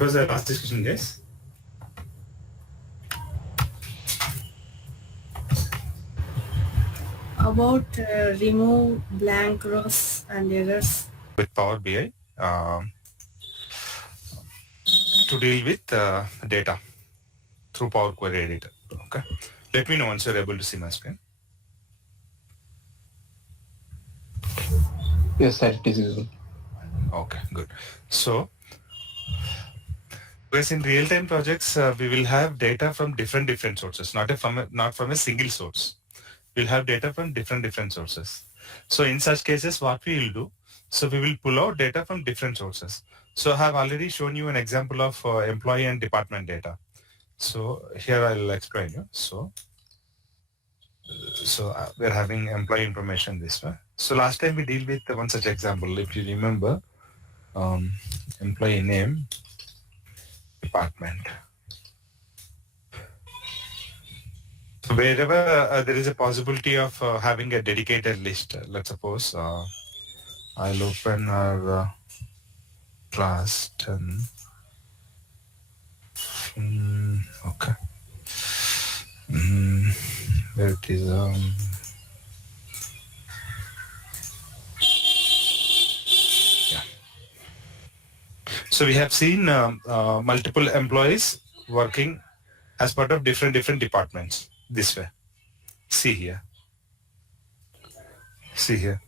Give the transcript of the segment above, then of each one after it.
What was the last discussion, guys? About remove blank rows and errors. With Power BI to deal with data through Power Query Editor. Okay. Let me know once you're able to see my screen. Yes, sir, it is usable. Okay, good. So, because in real-time projects, we will have data from different sources, not from a single source. We'll have data from different sources. So in such cases, what we will do, so we will pull out data from different sources. So I have already shown you an example of employee and department data. So here I'll explain you. So we're having employee information this way. So last time we deal with one such example. If you remember, employee name, department. So wherever there is a possibility of having a dedicated list, let's suppose I'll open our trust and okay. Where it is yeah. So we have seen multiple employees working as part of different departments this way. See here. See here.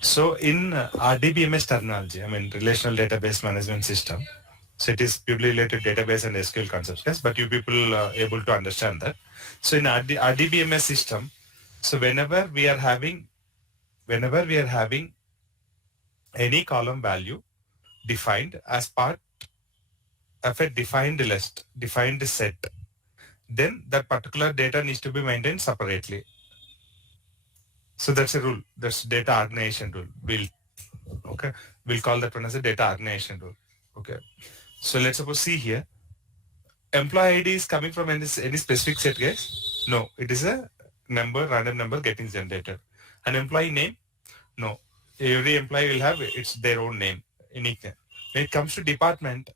So in RDBMS terminology, I mean relational database management system. So it is purely related database and SQL concepts, yes, but you people are able to understand that. So in RDBMS system, so whenever we are having any column value defined as part of a defined list, defined set, then that particular data needs to be maintained separately. So that's a rule. That's data organization rule. We'll call that one as a data organization rule. Okay. So let's suppose see here, employee ID is coming from any specific set, guys? No, it is a random number getting generated. An employee name? No. Every employee will have its their own name, unique name. When it comes to department,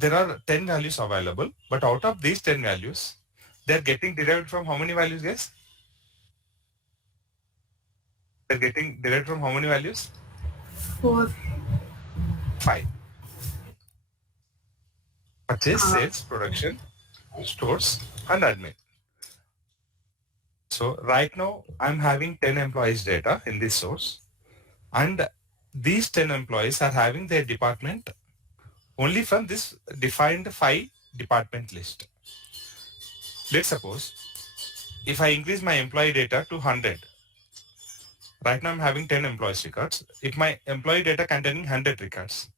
there are 10 values available, but out of these 10 values, they're getting derived from how many values, guys? They're getting derived from how many values? 4. 5. Purchase, Uh, sales, production, stores, and admin. So right now, I'm having 10 employees data in this source, and these 10 employees are having their department only from this defined 5 department list. Let's suppose if I increase my employee data to 100, right now I'm having 10 employees records. If my employee data containing 100 records,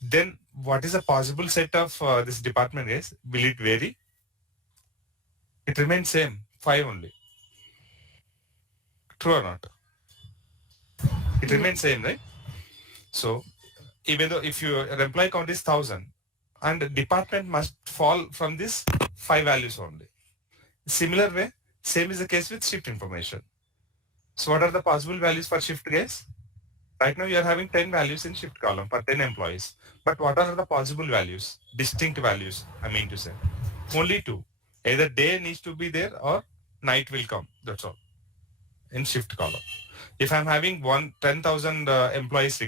then what is a possible set of this department is? Will it vary? It remains same, 5 only. True or not? It yeah. remains same, right? So even though if your employee count is 1,000, and the department must fall from this 5 values only. Similar way, same is the case with shift information. So what are the possible values for shift, guys? Right now you are having 10 values in shift column for 10 employees. But what are the possible values? Distinct values, I mean to say. Only 2. Either day needs to be there or night will come. That's all. In shift column. If I'm having 10,000 employees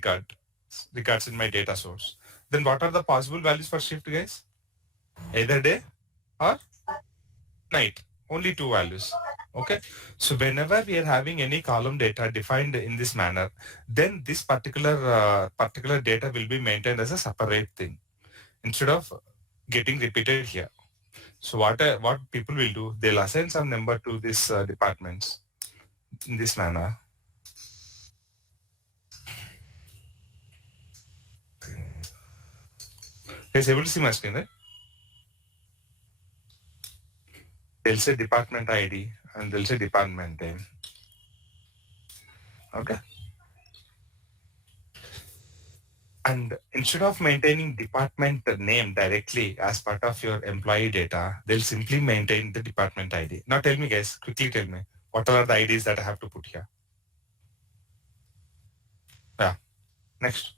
records in my data source, then what are the possible values for shift, guys? Either day or night. Only 2 values. Okay. So whenever we are having any column data defined in this manner, then this particular data will be maintained as a separate thing instead of getting repeated here. So what people will do, they'll assign some number to this departments in this manner. Is able to see my screen, right? They'll say department ID and they'll say department name. Okay. And instead of maintaining department name directly as part of your employee data, they'll simply maintain the department ID. Now tell me, guys, quickly tell me, what are the IDs that I have to put here? Yeah. Next.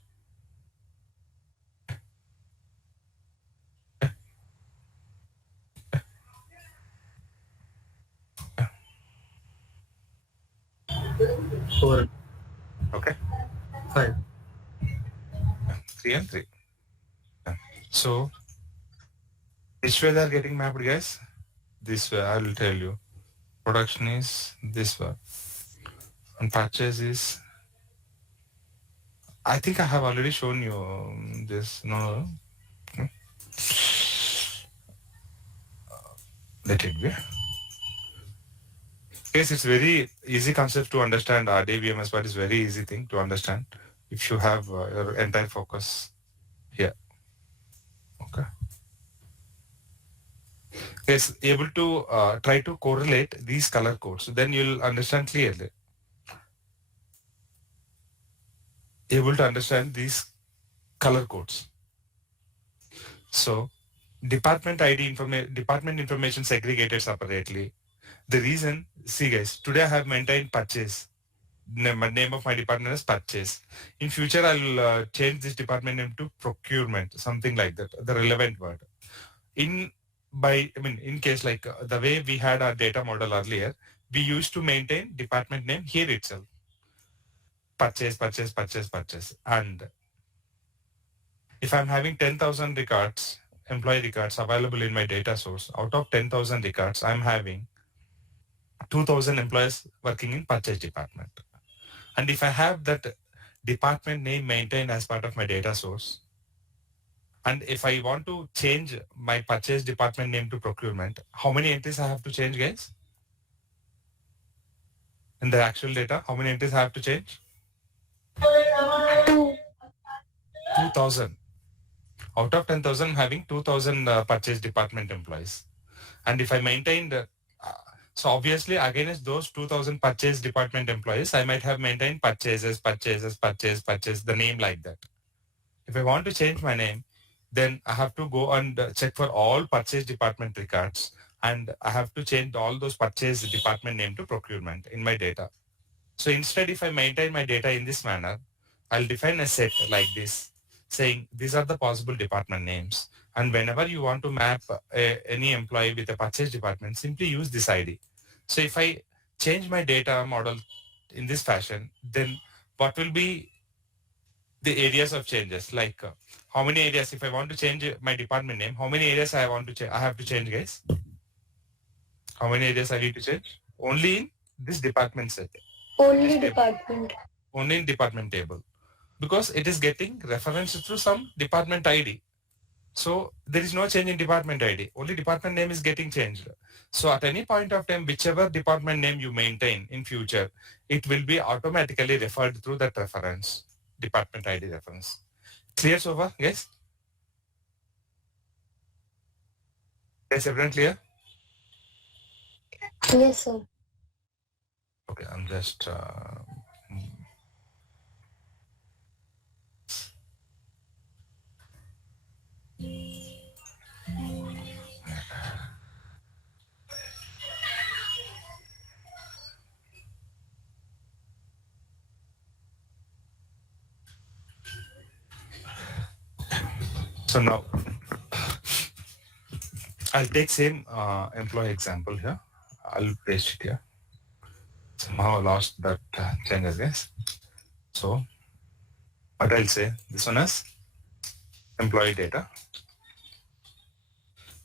4. Okay. 5. 3 and 3. Yeah. So which way they are getting mapped, guys? This way, I will tell you. Production is this way. And purchase is, I think I have already shown you this. No. Hmm. Let it be. Yes, it's very easy concept to understand. DVMS, but it's very easy thing to understand if you have your entire focus here. Okay. Yes, able to try to correlate these color codes. Then you'll understand clearly. Able to understand these color codes. So department information segregated separately. The reason, see guys, today I have maintained purchase. Name of my department is purchase. In future, I'll change this department name to procurement, something like that, the relevant word. In case like the way we had our data model earlier, we used to maintain department name here itself. Purchase, purchase, purchase, purchase. And if I'm having 10,000 records, employee records available in my data source, out of 10,000 records, I'm having 2,000 employees working in purchase department. And if I have that department name maintained as part of my data source, and if I want to change my purchase department name to procurement, how many entries I have to change, guys? In the actual data, how many entries I have to change? 2,000. Out of 10,000, I'm having 2,000 purchase department employees. And if I maintained, so obviously against those 2,000 purchase department employees, I might have maintained purchases, the name like that. If I want to change my name, then I have to go and check for all purchase department records, and I have to change all those purchase department name to procurement in my data. So instead, if I maintain my data in this manner, I'll define a set like this, saying these are the possible department names. And whenever you want to map any employee with a purchase department, simply use this ID. So if I change my data model in this fashion, then what will be the areas of changes? Like how many areas, if I want to change my department name, how many areas I want to change? I have to change, guys. How many areas I need to change? Only in this department set. Only department. Only in department table, because it is getting reference through some department ID. So there is no change in department ID. Only department name is getting changed. So at any point of time, whichever department name you maintain in future, it will be automatically referred through that reference, department ID reference. Clear so far, yes? Yes, everyone clear? Yes, sir. Okay, I'm just so now I'll take same employee example here. I'll paste it here. Somehow I lost that changes, yes. So what I'll say, this one is employee data.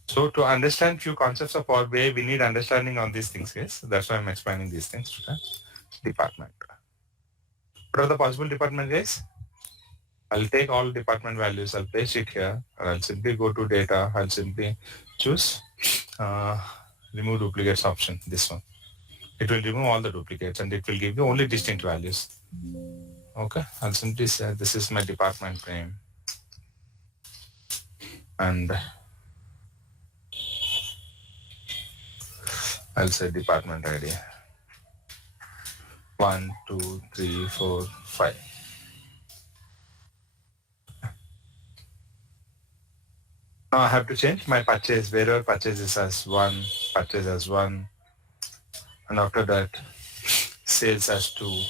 So to understand few concepts of Power BI, we need understanding on these things, yes. That's why I'm explaining these things to the department. What are the possible department, guys? I'll take all department values, I'll paste it here, and I'll simply go to data, I'll simply choose remove duplicates option, this one. It will remove all the duplicates and it will give you only distinct values. Okay, I'll simply say this is my department name, and I'll say department ID 1, 2, 3, 4, 5. Now I have to change my purchase, wherever purchase is as 1, purchase as 1, and after that sales as 2,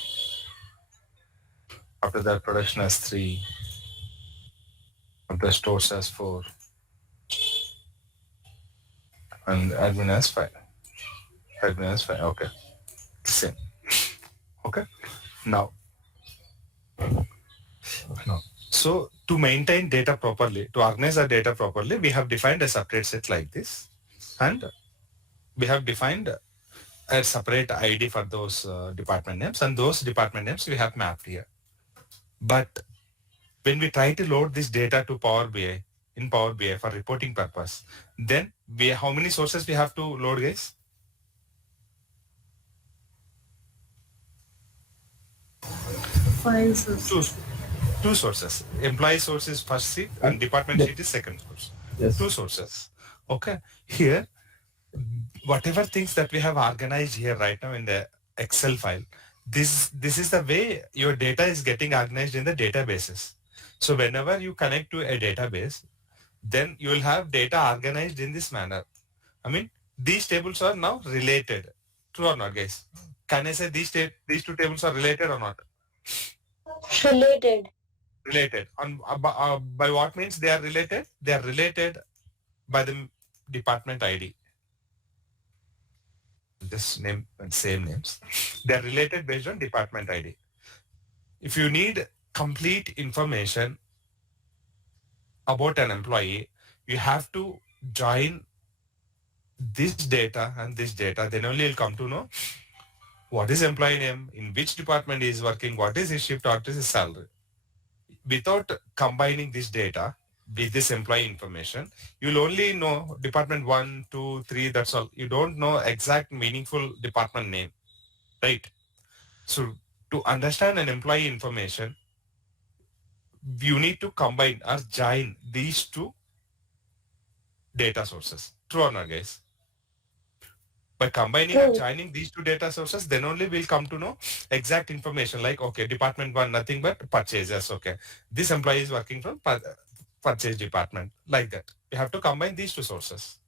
after that production as 3, after stores as 4, and admin as 5. Admin as 5, okay. Same. Okay. Now, no. So to maintain data properly, to organize our data properly, we have defined a separate set like this, and we have defined a separate ID for those department names, and those department names we have mapped here. But when we try to load this data to Power BI in Power BI for reporting purpose, then we how many sources we have to load, guys? Five Two, sources. two sources. Employee source is first sheet and department sheet is second source. Yes. Two sources. Okay. Here, whatever things that we have organized here right now in the Excel file, this is the way your data is getting organized in the databases. So whenever you connect to a database, then you will have data organized in this manner. I mean, these tables are now related. True or not, guys? Can I say these two tables are related or not? Related. Related. On by what means they are related? They are related by the department ID. This name and same names. They are related based on department ID. If you need complete information about an employee, you have to join this data and this data. Then only you'll come to know what is employee name, in which department he is working, what is his shift, what is his salary. Without combining this data with this employee information, you'll only know department 1, 2, 3, that's all. You don't know exact meaningful department name, right? So to understand an employee information, you need to combine or join these two data sources. True or not, guys? By combining and True. joining these two data sources, then only we'll come to know exact information like, okay, department 1, nothing but purchases. Okay, this employee is working from purchase department, like that. We have to combine these two sources.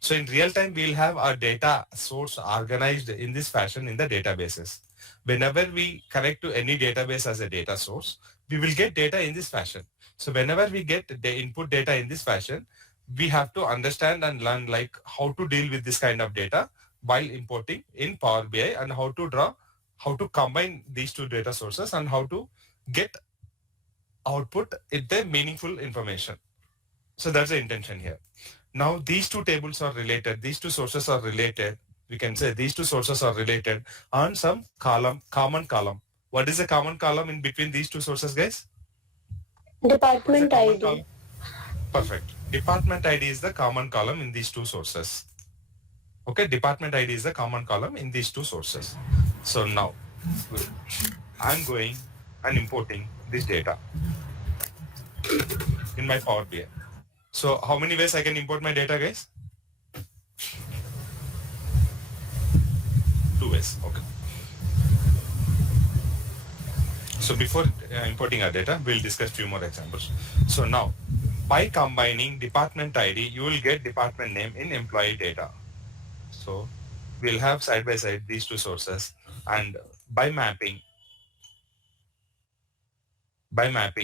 So in real time, we'll have our data source organized in this fashion in the databases. Whenever we connect to any database as a data source, we will get data in this fashion. So whenever we get the input data in this fashion, we have to understand and learn like how to deal with this kind of data while importing in Power BI, and how to draw, how to combine these two data sources, and how to get output in the meaningful information. So that's the intention here. Now these two tables are related. These two sources are related. We can say these two sources are related on some common column. What is the common column in between these two sources, guys? What is the Department common ID. column? Perfect. Department ID is the common column in these two sources. Okay, department ID is the common column in these two sources. So now I'm going and importing this data in my Power BI. So how many ways I can import my data, guys? Two ways. Okay. So before importing our data, we'll discuss few more examples. So now, by combining department ID, you will get department name in employee data. So we'll have side by side these two sources, and by mapping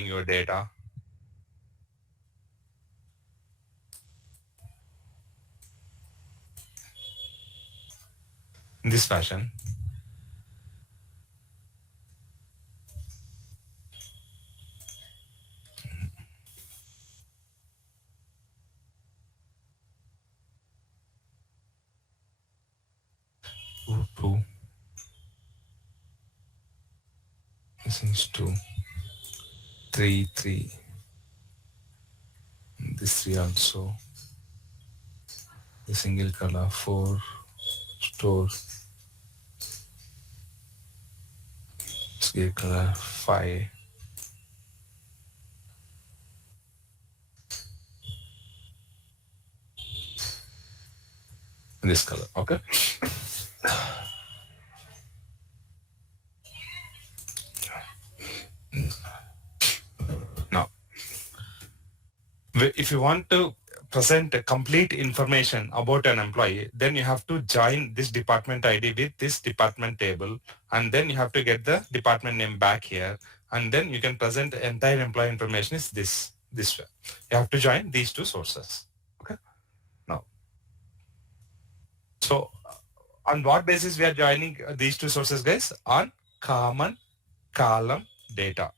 your data in this fashion, two, this is 2, 3, 3, this 3 also, the single color, 4, store, single color, 5, this color. Okay. Now, if you want to present a complete information about an employee, then you have to join this department ID with this department table, and then you have to get the department name back here, and then you can present the entire employee information is this way. You have to join these two sources. Okay. Now, so on what basis we are joining these two sources, guys? On common column data.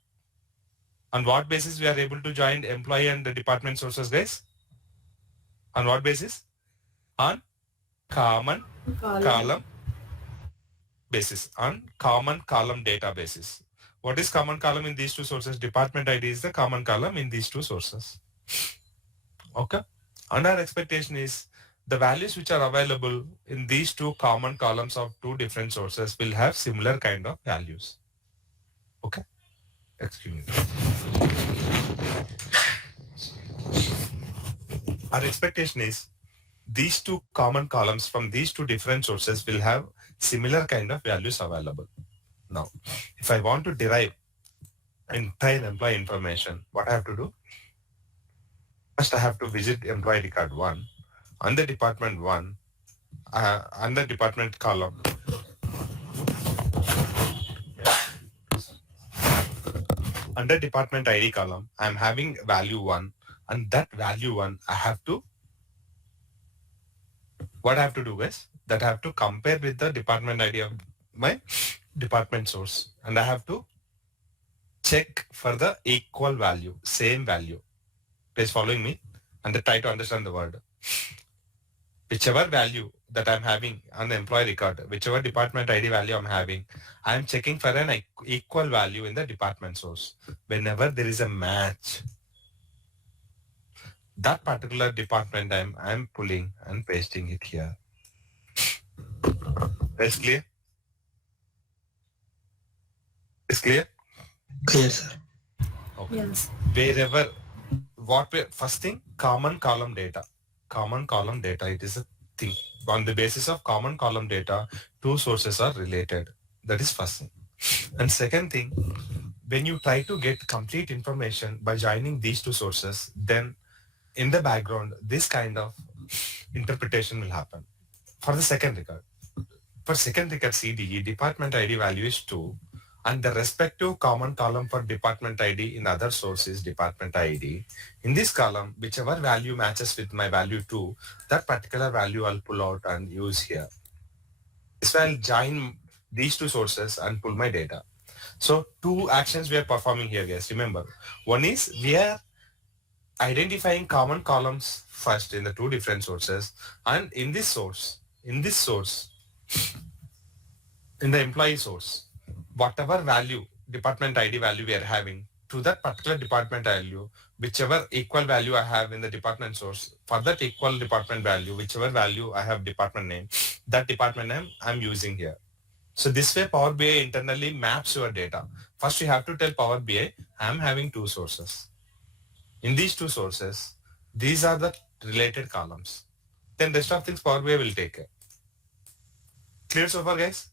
On what basis we are able to join employee and the department sources, guys? On what basis? On common column basis, on common column data basis. What is common column in these two sources? Department ID is the common column in these two sources. Okay. And our expectation is the values which are available in these two common columns of two different sources will have similar kind of values. Okay. Excuse me. Our expectation is these two common columns from these two different sources will have similar kind of values available. Now, if I want to derive entire employee information, what I have to do? First, I have to visit employee record 1 on the department 1 on the department column. Under department ID column, I'm having value 1, and that value 1, what I have to do is that I have to compare with the department ID of my department source, and I have to check for the equal value, same value. Please following me and try to understand the word. Whichever value that I'm having on the employee record, whichever department ID value I'm having, I'm checking for an equal value in the department source. Whenever there is a match, that particular department I'm pulling and pasting it here. Is clear? Is clear? Clear, sir. Okay. Yes. Wherever, first thing, common column data. Common column data, it is a thing. On the basis of common column data, two sources are related. That is first thing. And second thing, when you try to get complete information by joining these two sources, then in the background, this kind of interpretation will happen. For the second record, for second record CDE, department ID value is 2, and the respective common column for department ID in other source is department ID. In this column, whichever value matches with my value 2, that particular value I'll pull out and use here. So I'll join these two sources and pull my data. So two actions we are performing here, guys. Remember, one is we are identifying common columns first in the two different sources, and in this source, in the employee source, whatever value, department ID value we are having, to that particular department value, whichever equal value I have in the department source, for that equal department value, whichever value I have department name, that department name I'm using here. So this way Power BI internally maps your data. First you have to tell Power BI, I'm having two sources. In these two sources, these are the related columns. Then rest of things Power BI will take care. Clear so far, guys?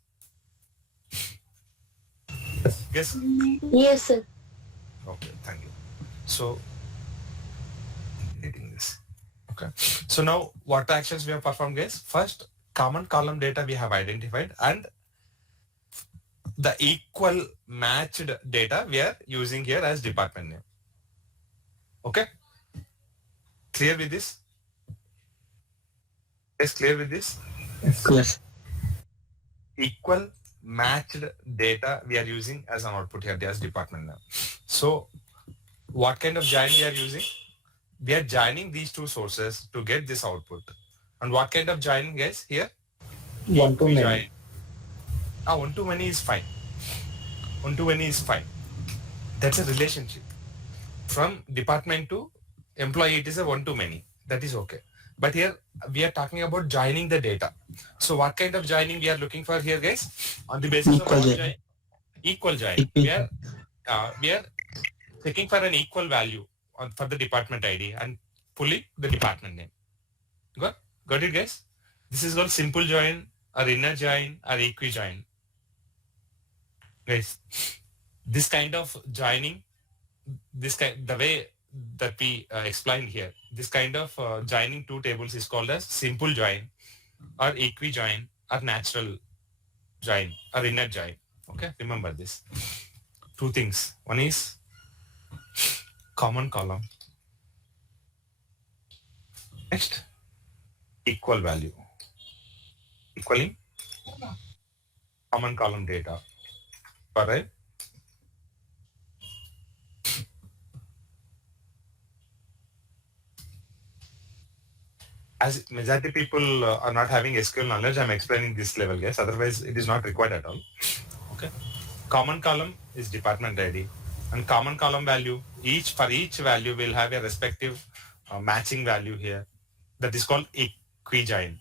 Yes? Yes, sir. Okay, thank you. So, editing this. Okay. So now what actions we have performed, guys? First, common column data we have identified, and the equal matched data we are using here as department name. Okay? Clear with this? Yes, clear with this? Yes. Equal matched data we are using as an output here as department name. So what kind of join we are using? We are joining these two sources to get this output. And what kind of joining, guys, here? One to many. One to many is fine. One to many is fine. That's a relationship. From department to employee, it is a one to many. That is okay. But here we are talking about joining the data. So what kind of joining we are looking for here, guys? On the basis Equal of what join. equal join. We are checking for an equal value for the department ID and pulling the department name. Got it, guys? This is called simple join or inner join or equi join. Guys, this kind of joining, the way that we explained here, this kind of joining two tables is called as simple join or equi join or natural join or inner join. Okay, remember this. Two things. One is common column. Next, equal value. Equaling common column data. Alright? as majority people are not having SQL knowledge, I'm explaining this level, guys. Otherwise, it is not required at all. Okay. Common column is department ID, and common column value, for each value will have a respective matching value here. That is called equijoin.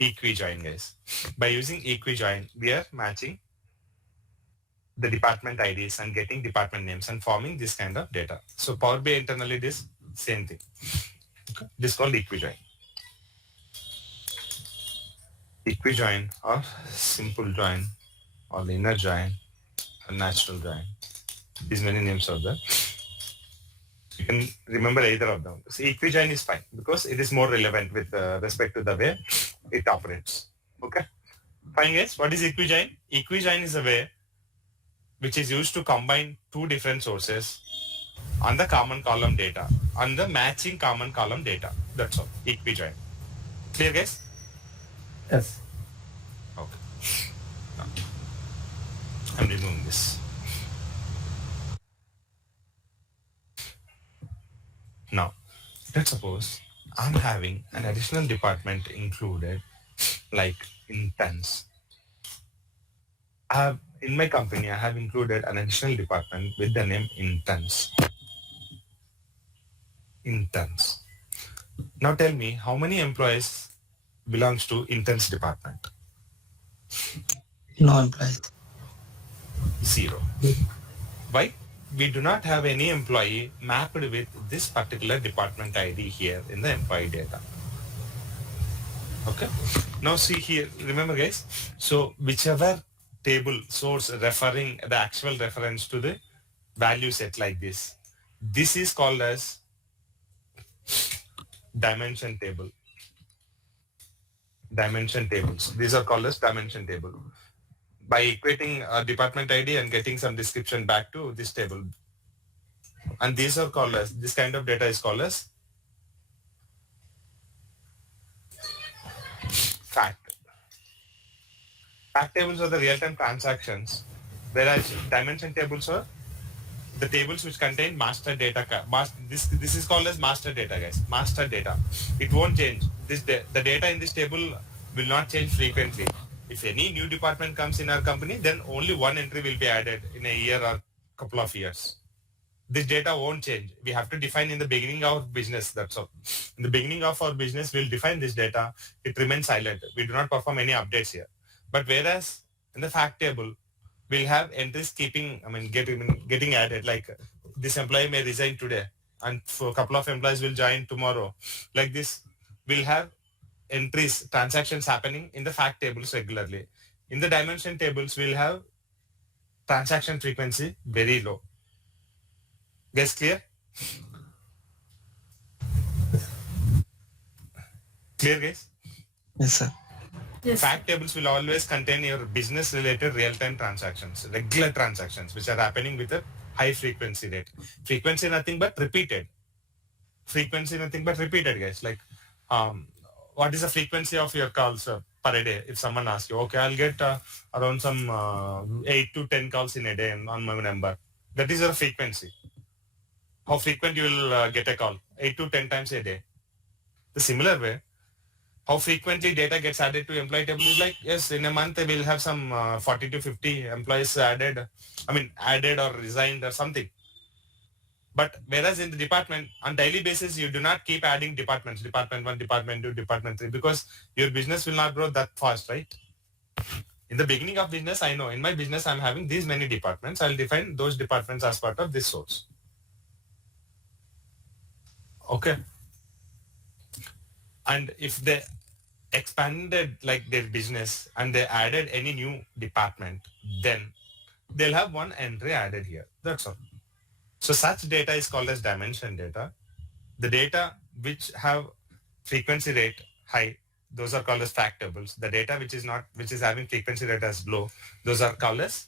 Equijoin, guys. By using equijoin, we are matching the department IDs and getting department names and forming this kind of data. So Power BI internally is same thing. Okay. This is called equijoin. Equijoin or simple join or linear join or natural join. These many names are there. You can remember either of them. So equijoin is fine because it is more relevant with respect to the way it operates. Okay. Fine, guys. What is equijoin? Equijoin is a way which is used to combine two different sources on the common column data, on the matching common column data. That's all. Equijoin. Clear, guys? Yes. Okay. Now, I'm removing this. Now, let's suppose I'm having an additional department included, like interns. In my company, I have included an additional department with the name interns. Interns. Now tell me, how many employees belongs to interns department? No employees. 0. Why? We do not have any employee mapped with this particular department ID here in the employee data. Okay. Now see here, remember guys, so whichever table source referring the actual reference to the value set like this is called as dimension table. Dimension tables. These are called as dimension table. By equating a department ID and getting some description back to this table. And these are called as, this kind of data is called as fact. Fact tables are the real-time transactions, whereas dimension tables are the tables which contain master data. This is called as master data, guys. Master data. It won't change. The data in this table will not change frequently. If any new department comes in our company, then only one entry will be added in a year or couple of years. This data won't change. We have to define in the beginning of business. That's all. In the beginning of our business, we'll define this data. It remains silent. We do not perform any updates here. But whereas in the fact table, we'll have entries getting added. Like this employee may resign today, and for a couple of employees will join tomorrow. Like this, we'll have entries, transactions happening in the fact tables regularly. In the dimension tables, we'll have transaction frequency very low. Guys, clear? Clear, guys? Yes, sir. Yes. Fact tables will always contain your business related real-time transactions, regular transactions, which are happening with a high frequency rate. Frequency nothing but repeated. Frequency nothing but repeated, guys. Like, what is the frequency of your calls per day? If someone asks you, okay, I'll get around some 8 to 10 calls in a day on my number. That is your frequency. How frequent you will get a call? 8 to 10 times a day. The similar way, how frequently data gets added to employee table is like, yes, in a month we'll have some 40 to 50 employees added or resigned or something. But whereas in the department, on daily basis, you do not keep adding departments, department 1, department 2, department 3, because your business will not grow that fast, right? In the beginning of business, I know in my business, I'm having these many departments. I'll define those departments as part of this source. Okay. And if they expanded like their business and they added any new department, then they'll have one entry added here. That's all. So such data is called as dimension data. The data which have frequency rate high, those are called as fact tables. The data which is having frequency rate as low, those are called as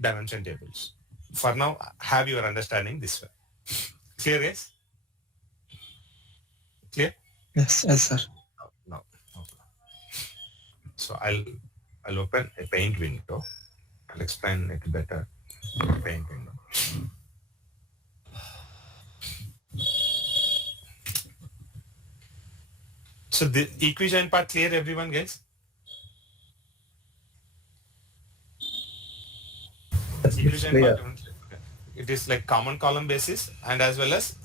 dimension tables. For now, have your understanding this way. Clear, guys? Clear? Yes, yes, sir. No. Okay. So I'll open a paint window. I'll explain it better. Paint window. So the equijoin part clear, everyone, guys? Yes, it's Equijoin part, clear. okay. It is like common column basis and as well as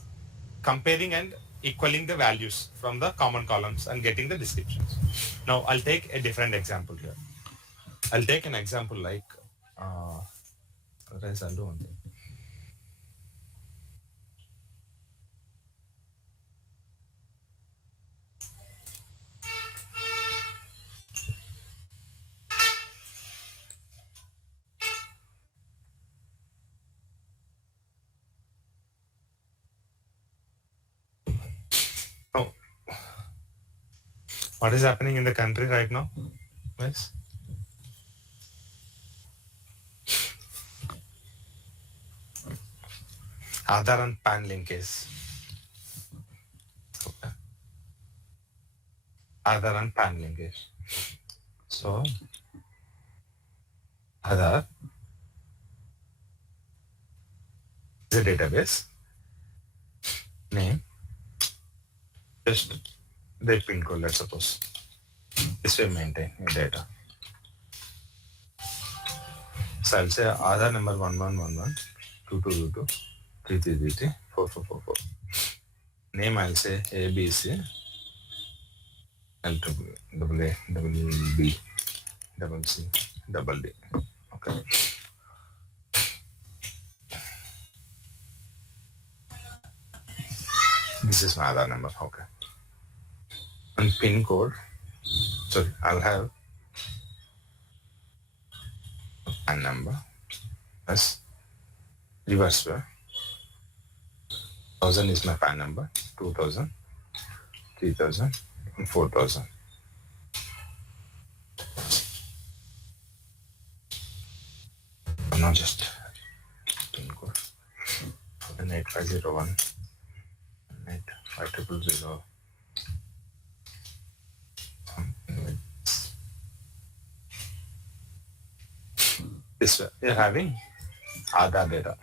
comparing and equaling the values from the common columns and getting the descriptions. Now I'll take a different example here. I'll take an example like, otherwise I'll do one thing. Now, what is happening in the country right now? Yes. Aadhaar and PAN linkage. Okay. Aadhaar and PAN linkage. So Aadhaar is a database name, just the pin code, let's suppose. This will maintain your data. So I'll say Aadhaar number 1111222233334444. Name I'll say ABC LAAABCC double D. Okay. This is my Aadhaar number. Okay. And pin code. Sorry, I'll have PAN number as reverse where 1000 is my PAN number, 2000, 3000, and 4000. Not just pin code. 8501, 8500. This way, we are having Aadhaar data.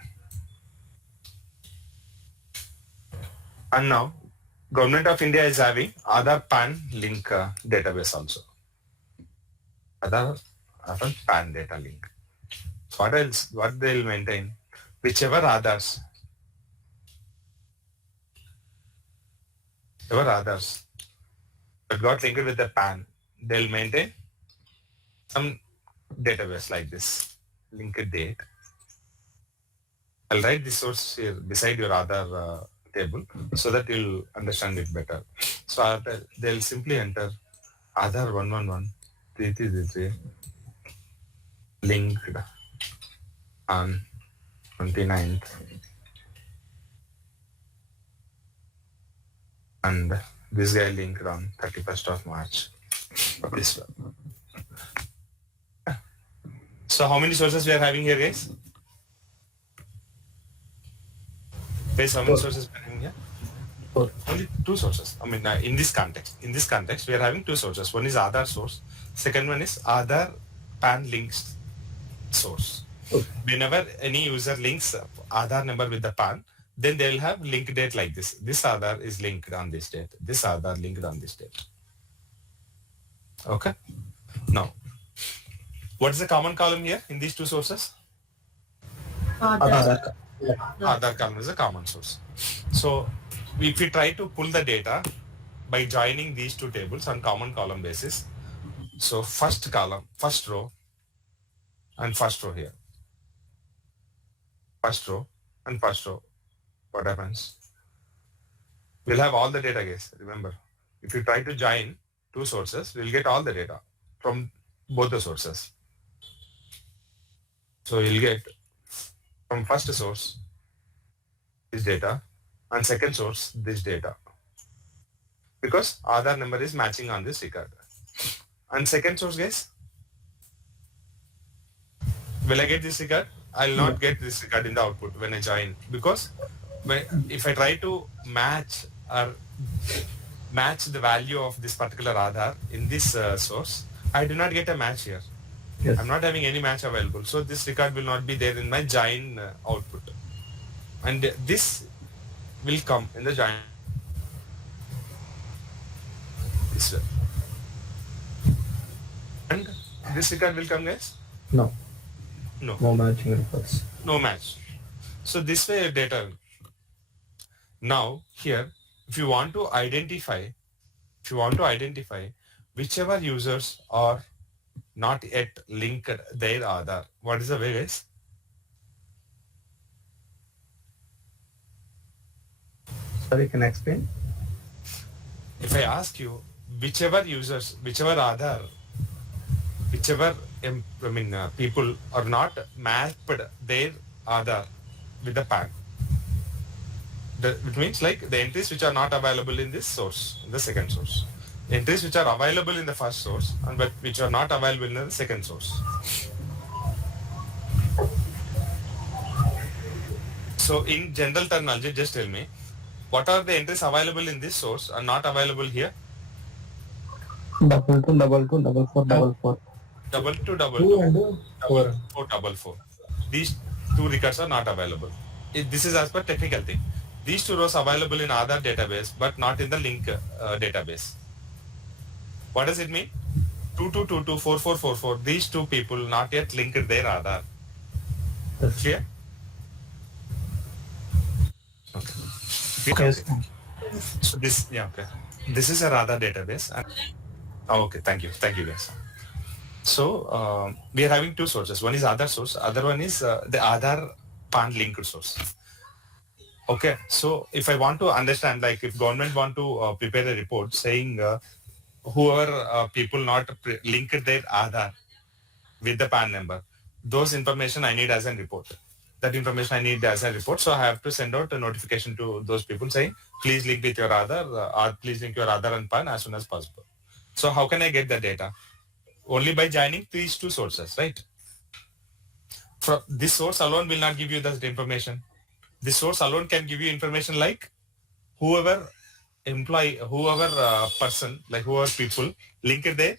And now, Government of India is having Aadhaar PAN link database also. Aadhaar PAN data link. So what else? What they will maintain? Whichever Aadhaars that got linked with the PAN, they'll maintain some database like this, linked date. I'll write this source here beside your Aadhaar table so that you'll understand it better. So they'll simply enter Aadhaar 1113333 linked on 29th and this guy linked on 31st of March. This one. So how many sources we are having here, guys? Guys, how many sources we are having here? Four. Only two sources. I mean, in this context, we are having two sources. One is Aadhaar source. Second one is Aadhaar PAN links source. Okay. Whenever any user links Aadhaar number with the PAN, then they will have link date like this. This Aadhaar is linked on this date. This Aadhaar linked on this date. Okay. Now, what is the common column here in these two sources? Aadhaar. Yeah. Aadhaar column is a common source. So if we try to pull the data by joining these two tables on common column basis, so first column, first row, and first row here. First row and first row. What happens? We'll have all the data, guys. Remember, if you try to join two sources, we'll get all the data from both the sources. So you'll get from first source this data and second source this data because Aadhaar number is matching on this record. And second source, guys, will I get this record? I'll not get this record in the output when I join because if I try to match the value of this particular Aadhaar in this source, I do not get a match here. Yes. I'm not having any match available. So this record will not be there in my join output. And this will come in the join. fixed. And this record will come, guys? No. No. No matching records. No match. So this way data. Now here, if you want to identify whichever users are not yet linked their Aadhaar, what is the way, guys? Sorry, can I explain? If I ask you whichever users, whichever Aadhaar, people are not mapped their Aadhaar with the PAN. It means like the entries which are not available in this source, in the second source. Entries which are available in the first source and but which are not available in the second source. So in general terminology, just tell me, what are the entries available in this source and not available here? 22224444. Double two, double Two two, and double four. four, double four. These two records are not available. This is as per technical thing. These two rows available in Aadhaar database, but not in the link database. What does it mean? 22224444. These two people not yet linked their Aadhaar. Yes. Clear? Okay. Yes. Okay. So this, yeah, okay. This is a Aadhaar database. Okay, thank you. Thank you, guys. So we are having two sources. One is Aadhaar source. Other one is the Aadhaar PAN linked source. Okay. So if I want to understand, like if government want to prepare a report saying whoever people not linked their Aadhaar with the PAN number, those information I need as a report. That information I need as a report. So I have to send out a notification to those people saying, please link with your Aadhaar, or please link your Aadhaar and PAN as soon as possible. So how can I get the data? Only by joining these two sources, right? From this source alone will not give you that information. This source alone can give you information like whoever person, like whoever people linked their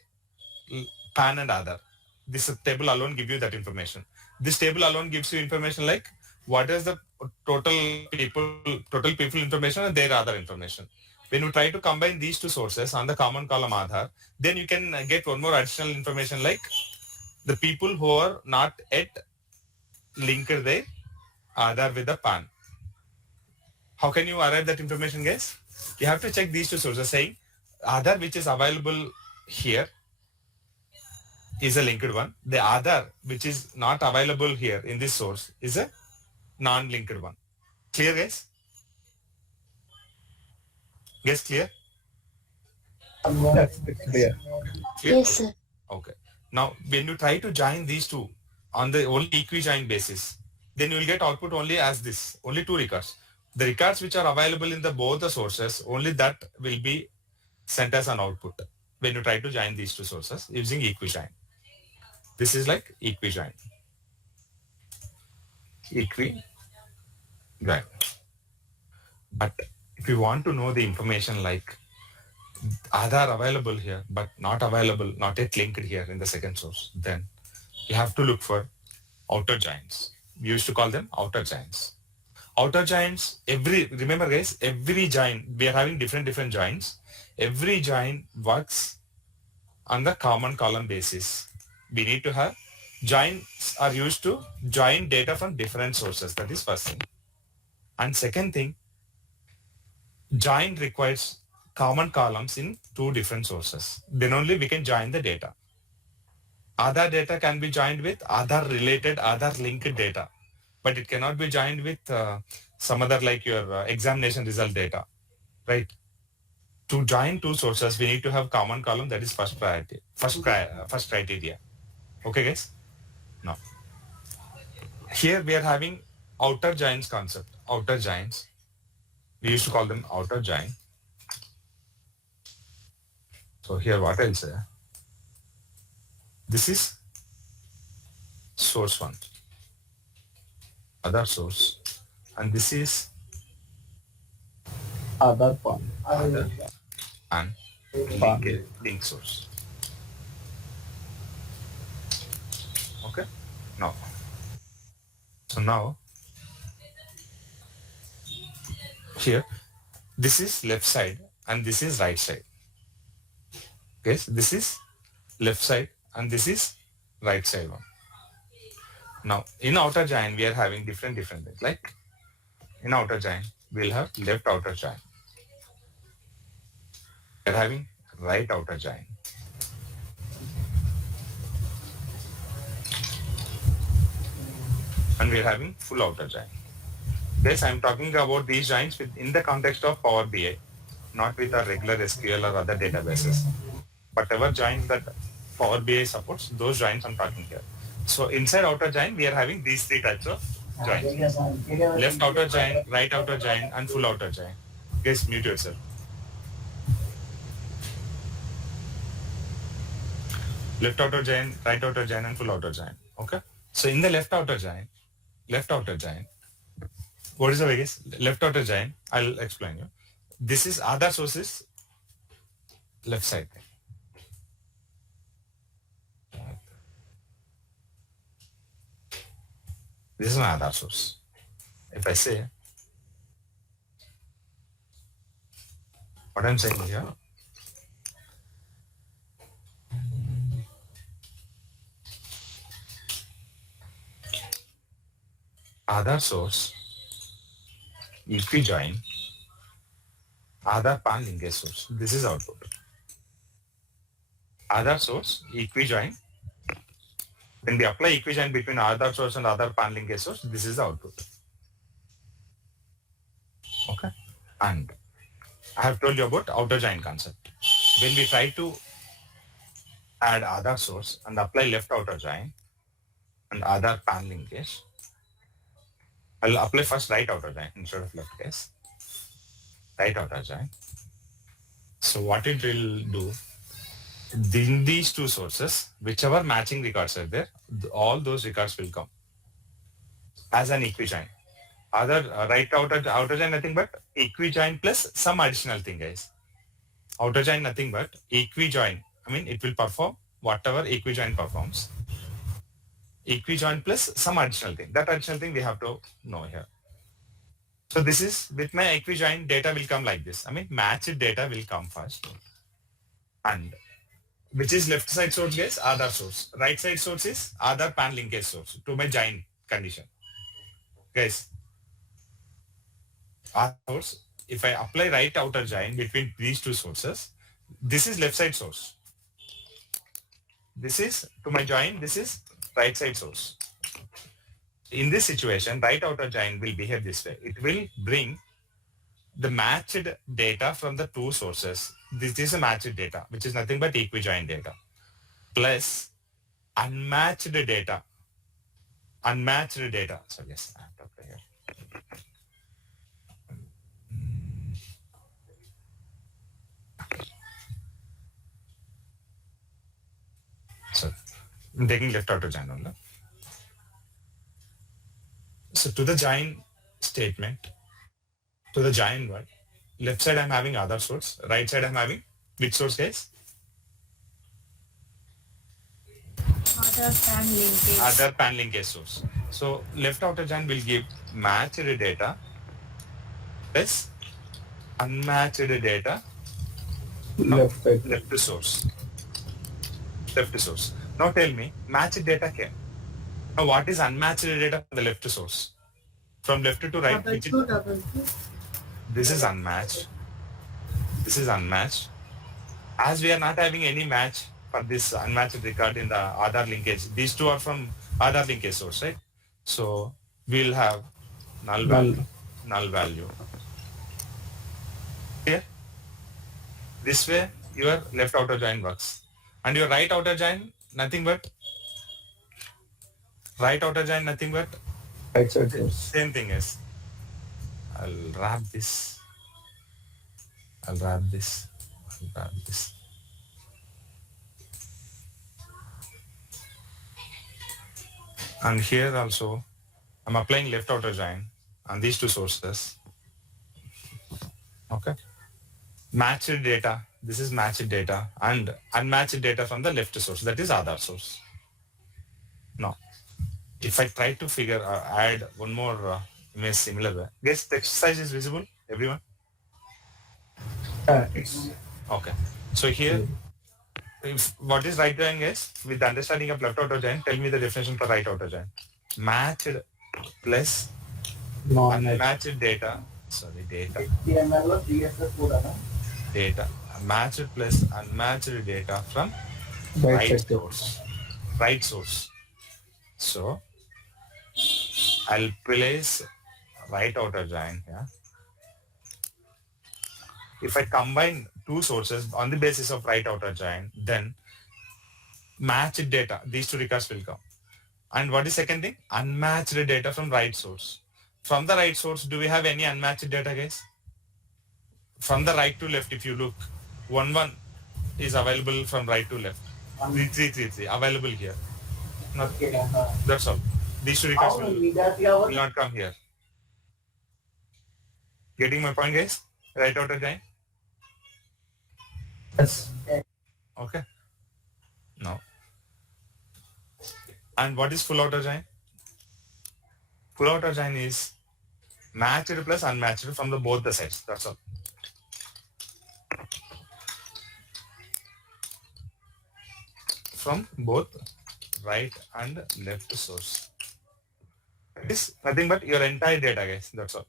PAN and Aadhaar. This table alone give you that information. This table alone gives you information like what is the total people information and their other information. When you try to combine these two sources on the common column Aadhaar, then you can get one more additional information like the people who are not yet linked their Aadhaar with the PAN. How can you arrive that information, guys? You have to check these two sources saying Aadhaar which is available here is a linked one. The Aadhaar which is not available here in this source is a non-linked one. Clear, guys? Guys, clear? Yes, it's clear. Clear? Yes, sir. Okay. Now, when you try to join these two on the only equi-join basis, then you will get output only as this, only two records. The records which are available in the both the sources, only that will be sent as an output when you try to join these two sources using equi-join. This is like equi-join. Equi-join. But if you want to know the information like Aadhaar available here, but not available, not yet linked here in the second source, then you have to look for outer joins. We used to call them outer joins. Outer joins, remember guys, every join, we are having different joins. Every join works on the common column basis. We need to have joins are used to join data from different sources. That is first thing. And second thing, join requires common columns in two different sources. Then only we can join the data. Aadhaar data can be joined with Aadhaar related, Aadhaar linked data, but it cannot be joined with some other like your examination result data, right? To join two sources, we need to have common column. That is first priority, first criteria. Okay, guys? Now, here we are having outer joins concept. Outer joins, we used to call them outer join. So here what I'll say, this is source one, other source, and this is Aadhaar PAN. other and link source. Okay. Now, so now here, this is left side and this is right side. Guys, this is left side and this is right side one. Now in outer join we are having different things. Like in outer join we'll have left outer join. We are having right outer join. And we are having full outer join. Yes, I'm talking about these joins in the context of Power BI, not with our regular SQL or other databases. Whatever joins that Power BI supports, those joins I'm talking here. So inside outer join, we are having these three types of joins. Left outer join, right outer join, and full outer join. Guys, mute yourself. Left outer join, right outer join, and full outer join. Okay. So in the left outer join, what is the biggest? Left outer join, I'll explain you. This is other sources left side. This is my other source. If I say what I'm saying here, other source, equi-join, other pan linkage source. This is output. Other source, equi-join. When we apply equi-join between other source and other pan linkage source, this is the output. Okay. And I have told you about outer join concept. When we try to add other source and apply left outer join and other pan linkage, I'll apply first right outer join instead of left case. Right outer join. So what it will do, in these two sources, whichever matching records are there, all those records will come as an equi-join. Other right outer join nothing but equi-join plus some additional thing, guys. Outer join nothing but equi-join. I mean, it will perform whatever equi-join performs. Equi-join plus some additional thing. That additional thing we have to know here. So this is with my equi-join data will come like this. I mean, matched data will come first. And which is left side source, guys? Other source. Right side source is other pan linkage source to my join condition. Guys, other source, if I apply right outer join between these two sources, this is left side source. This is to my join, this is right side source. In this situation, right outer join will behave this way. It will bring the matched data from the two sources. This is a matched data, which is nothing but equi-join data, plus unmatched data. Unmatched data. So yes, I have to apply here. So I'm taking left outer join only. So to the join statement, to the join one, left side I'm having other source, right side I'm having which source, guys? Other pan linkage. Other pan linkage source. So left outer join will give matched data plus unmatched data Left side. left source. Left source. Now tell me, matched data came. Now what is unmatched data from the left source? From left to right, Double which is, two, double two. this is unmatched. This is unmatched. As we are not having any match for this unmatched record in the other linkage, these two are from other linkage source, right? So we'll have null value, null value. Here, this way your left outer join works. And your right outer join, nothing but right outer join, nothing but Right side source. same thing is. I'll wrap this. I'll wrap this. I'll wrap this. And here also, I'm applying left outer join on these two sources. Okay. Matched data. This is matched data and unmatched data from the left source. That is other source. Now, if I try to figure add one more image similar way, guess the exercise is visible, everyone? It's Okay. So here if what is right join, guys? With the understanding of left outer join, tell me the definition for right outer join. Matched plus Non-matched. unmatched data. Sorry, data. Data. Matched plus unmatched data from Right right side. source. Right source. So I'll place right outer join. Yeah. If I combine two sources on the basis of right outer join, then matched data, these two records will come. And what is second thing? Unmatched data from right source. From the right source, do we have any unmatched data, guys? From the right to left, if you look, 1 1 is available from right to left. 3 3 3 3 available here. Nothing. That's all. These two records will not come here. Getting my point, guys? Right outer join? Yes. Okay. No. And what is full outer join? Full outer join is matched plus unmatched from the both the sides. That's all. From both right and left source. It is nothing but your entire data, guys. That's all.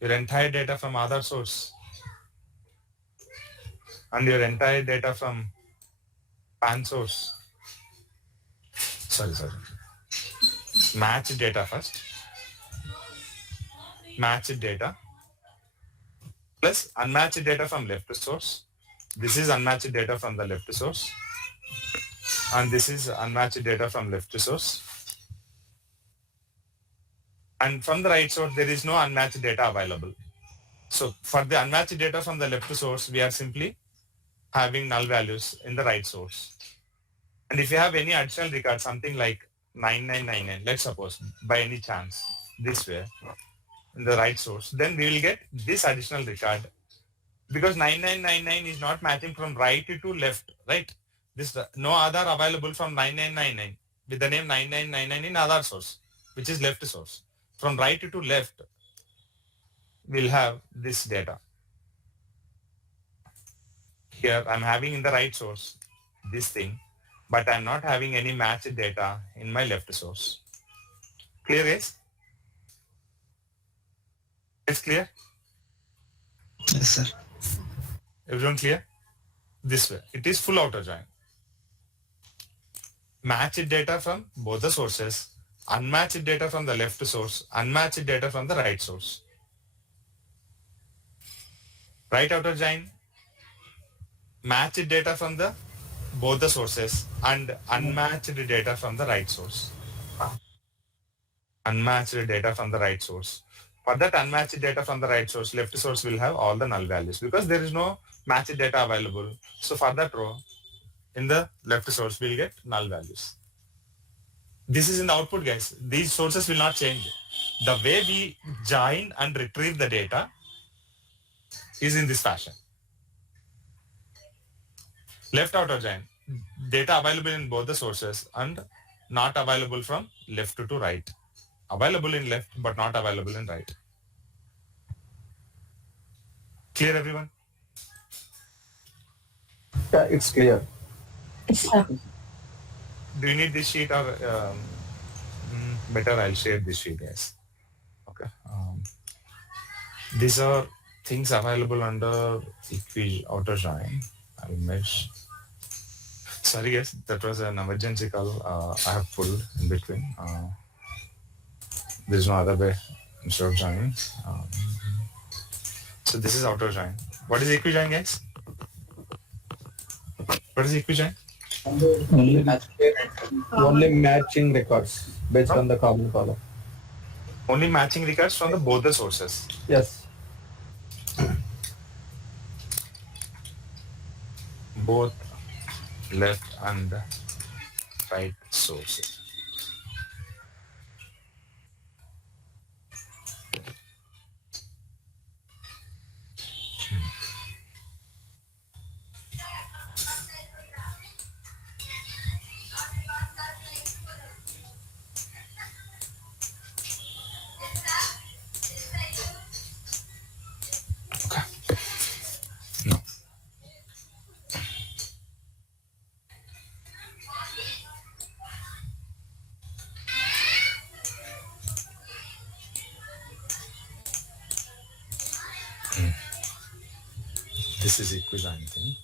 Your entire data from other source and your entire data from pan source. Sorry. Match data first. Match data plus unmatched data from left source. This is unmatched data from the left source. And this is unmatched data from left source. And from the right source, there is no unmatched data available. So for the unmatched data from the left source, we are simply having null values in the right source. And if you have any additional record, something like 9999, let's suppose by any chance this way in the right source, then we will get this additional record because 9999 is not matching from right to left, right? This no other available from 9999 with the name 9999 in other source, which is left source. From right to left, we'll have this data. Here I'm having in the right source this thing, but I'm not having any matched data in my left source. Clear, guys? It's clear? Yes, sir. Everyone clear? This way. It is full outer join. Matched data from both the sources, unmatched data from the left source, unmatched data from the right source. Right outer join, matched data from the both the sources and unmatched data from the right source. Unmatched data from the right source. For that unmatched data from the right source, left source will have all the null values because there is no matched data available. So for that row, in the left source, we'll get null values. This is in the output, guys. These sources will not change. The way we join and retrieve the data is in this fashion. Left outer join, data available in both the sources and not available from left to right. Available in left, but not available in right. Clear, everyone? Yeah, it's clear. Do you need this sheet or better I'll share this sheet, guys. Okay. These are things available under outer join. I'll mesh. Sorry, guys, that was an emergency call. I have pulled in between. There's no other way instead of joining. So this is outer join. What is equijoin, guys? What is equijoin? Only matching records based on the common column. Only matching records from the both the sources. Yes. Both left and right sources. Okay. No. this is equivalent thing.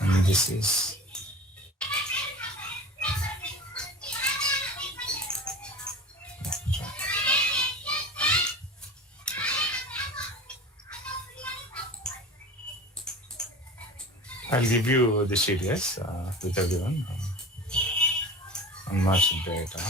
And this is I'll give you the sheet, yes, with everyone. Unmatched data.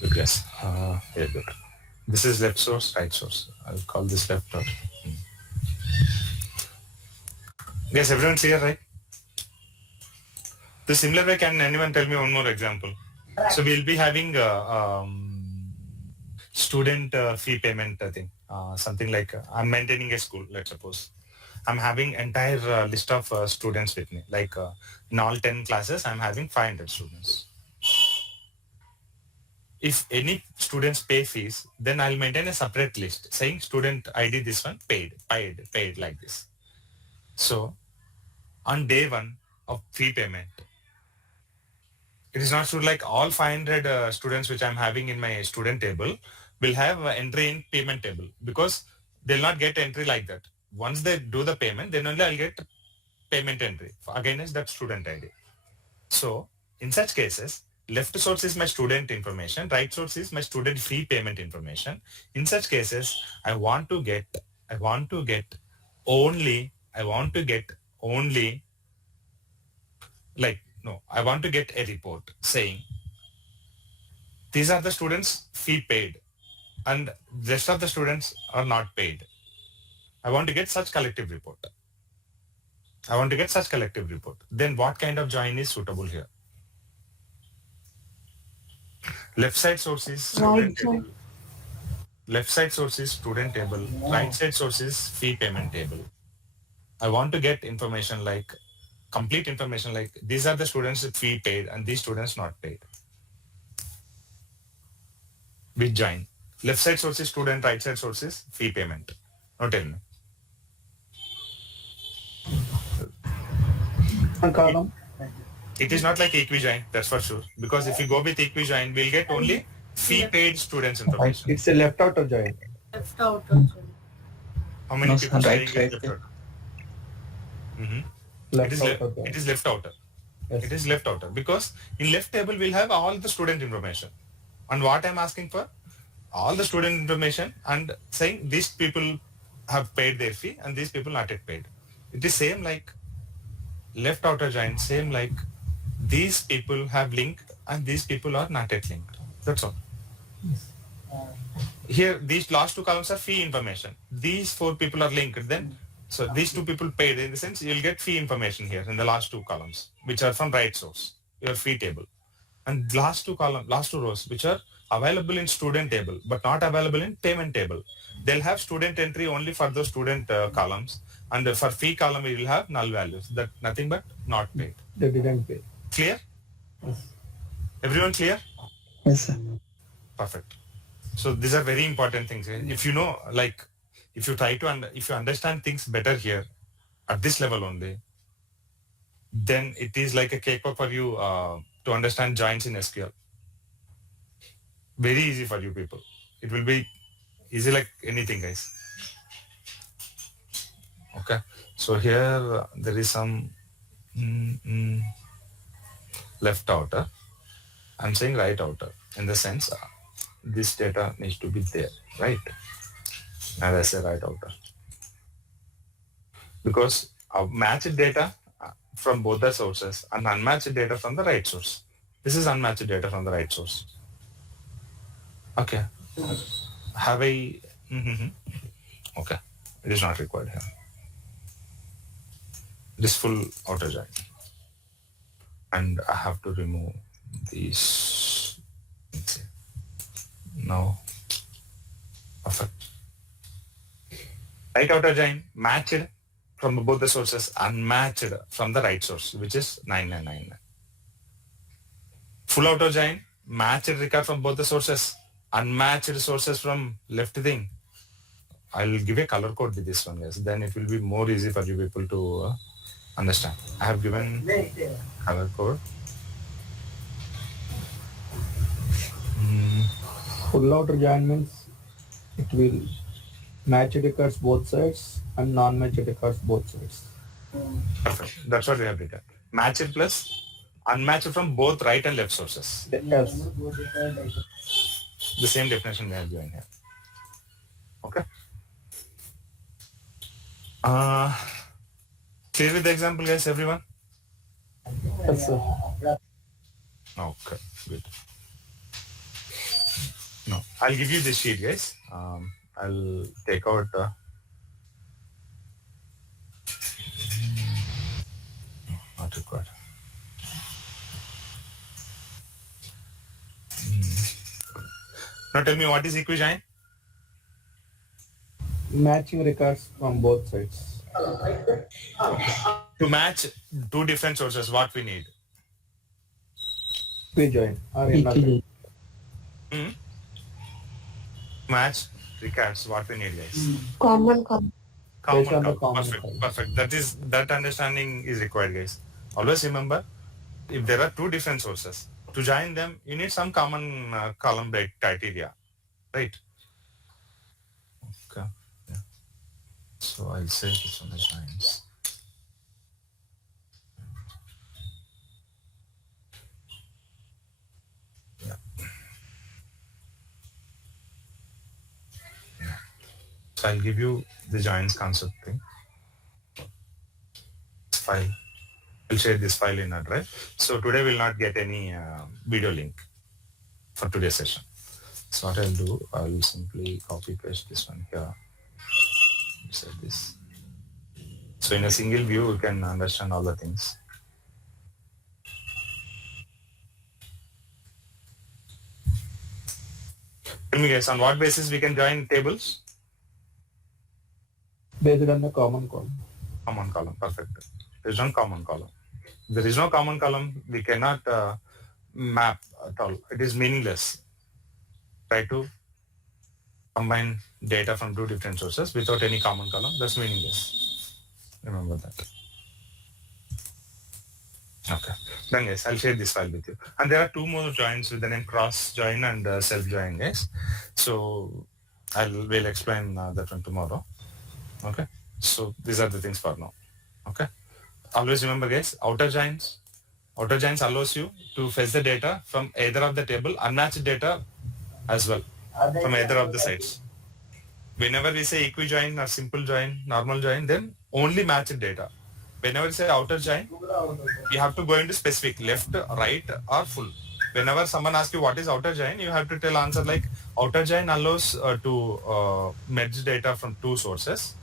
Good guess. Very good. This is left source, right source. I'll call this left out. Yes, everyone clear, right? The similar way, can anyone tell me one more example? So we'll be having student fee payment thing. Something like I'm maintaining a school, let's suppose. I'm having entire list of students with me. Like in all 10 classes, I'm having 500 students. If any students pay fees, then I'll maintain a separate list saying student ID this one paid like this. So on day one of fee payment, it is not sure like all 500 students which I'm having in my student table will have entry in payment table, because they'll not get entry like that. Once they do the payment, then only I'll get payment entry against that student ID. So in such cases, left source is my student information, right source is my student fee payment information. In such cases, I want to get only I want to get a report saying these are the students fee paid and rest of the students are not paid. I want to get such collective report. Then what kind of join is suitable here? Left side source is student table. Left side source is student table. Right side source is fee payment table. I want to get information like complete information like these are the students fee paid and these students not paid. With join. Left side source is student, right side source is fee payment. Now tell me. One column. It is not like equi-join, that's for sure. Because if you go with equi-join, we'll get only fee paid students information. It's a left outer join. Left out also. How many No, people sir, saying right, it is right. left outer? Mhm. Left It is outer join. it is left outer. Yes. It is left outer because in left table we'll have all the student information. And what I'm asking for? All the student information and saying these people have paid their fee and these people not yet paid. It is same like left outer join, same like these people have linked and these people are not yet linked. That's all. Here, these last two columns are fee information. These four people are linked. Then, so these two people paid. In the sense, you'll get fee information here in the last two columns, which are from right source, your fee table, and last two rows, which are available in student table but not available in payment table. They'll have student entry only for those student columns, and for fee column we will have null values. That nothing but not paid. They didn't pay. Clear? Everyone clear? Yes, sir. Perfect. So these are very important things. If you know, like, if you try to, if you understand things better here at this level only, then it is like a cakewalk for you to understand joins in SQL. Very easy for you people. It will be easy like anything, guys. Okay. So here there is some left outer. I'm saying right outer in the sense this data needs to be there, right? As I say, right outer. Because matched data from both the sources and unmatched data from the right source. This is unmatched data from the right source. Okay. Have I? Okay. It is not required here. This full outer join, and I have to remove these. Let's see. Now, perfect. Right outer join matched from both the sources, unmatched from the right source, which is 9999. Full outer join matched record from both the sources, unmatched sources from left thing. I'll give a color code with this one, guys. Then it will be more easy for you people to understand. I have given color code. Full outer join means it will match records both sides and non-match records both sides. Perfect. That's what we have written. Matched plus unmatched from both right and left sources. Yes. The same definition we have given here. Okay. Clear with the example, guys, everyone? Yes, sir. Okay, good. No, I'll give you this sheet, guys. I'll take out not required. Now tell me what is equijoin? Matching records from both sides. To match two different sources, what we need? Equijoin or inner join. Match records, what we need, guys? Common column. Common Based on the column. common Perfect. column. Perfect. That understanding is required, guys. Always remember, if there are two different sources, to join them, you need some common column break criteria, right? Okay. Yeah. So I'll say this one is joins. Yeah. So I'll give you the joins concept thing. File. I'll share this file in a drive. So today we'll not get any video link for today's session. So what I'll do, I'll simply copy paste this one here. Inside this. So in a single view, you can understand all the things. Tell me, guys, on what basis we can join tables? Based on the common column. Common column, perfect. There is no common column. There is no common column. We cannot map at all. It is meaningless. Try to combine data from two different sources without any common column. That's meaningless. Remember that. Okay. Then guys, I'll share this file with you. And there are two more joins with the name cross join and self join, guys. So we'll explain that one tomorrow. Okay. So these are the things for now. Okay. Always remember, guys, outer joins. Outer joins allows you to fetch the data from either of the table, unmatched data as well, from either of the sides. Whenever we say equijoin or simple join, normal join, then only matched data. Whenever we say outer join, you have to go into specific left, right, or full. Whenever someone asks you what is outer join, you have to tell answer like outer join allows to merge data from two sources,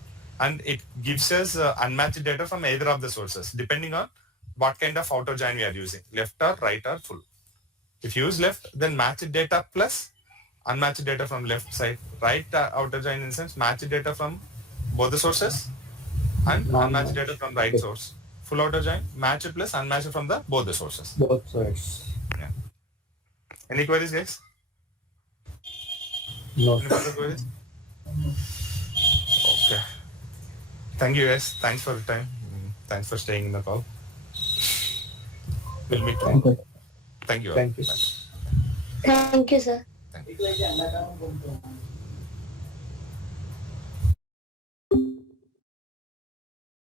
and it gives us unmatched data from either of the sources, depending on what kind of outer join we are using, left or right or full. If you use left, then matched data plus unmatched data from left side. Right outer join in sense, matched data from both the sources and unmatched data from right source. Full outer join, matched plus unmatched from the both the sources. Both sides. Yeah. Any queries, guys? No. Any further queries? Okay. Thank you, guys. Thanks for the time. Thanks for staying in the call. We'll meet tomorrow. Thank you. Thank you. Bye. Thank you, sir. Thank you.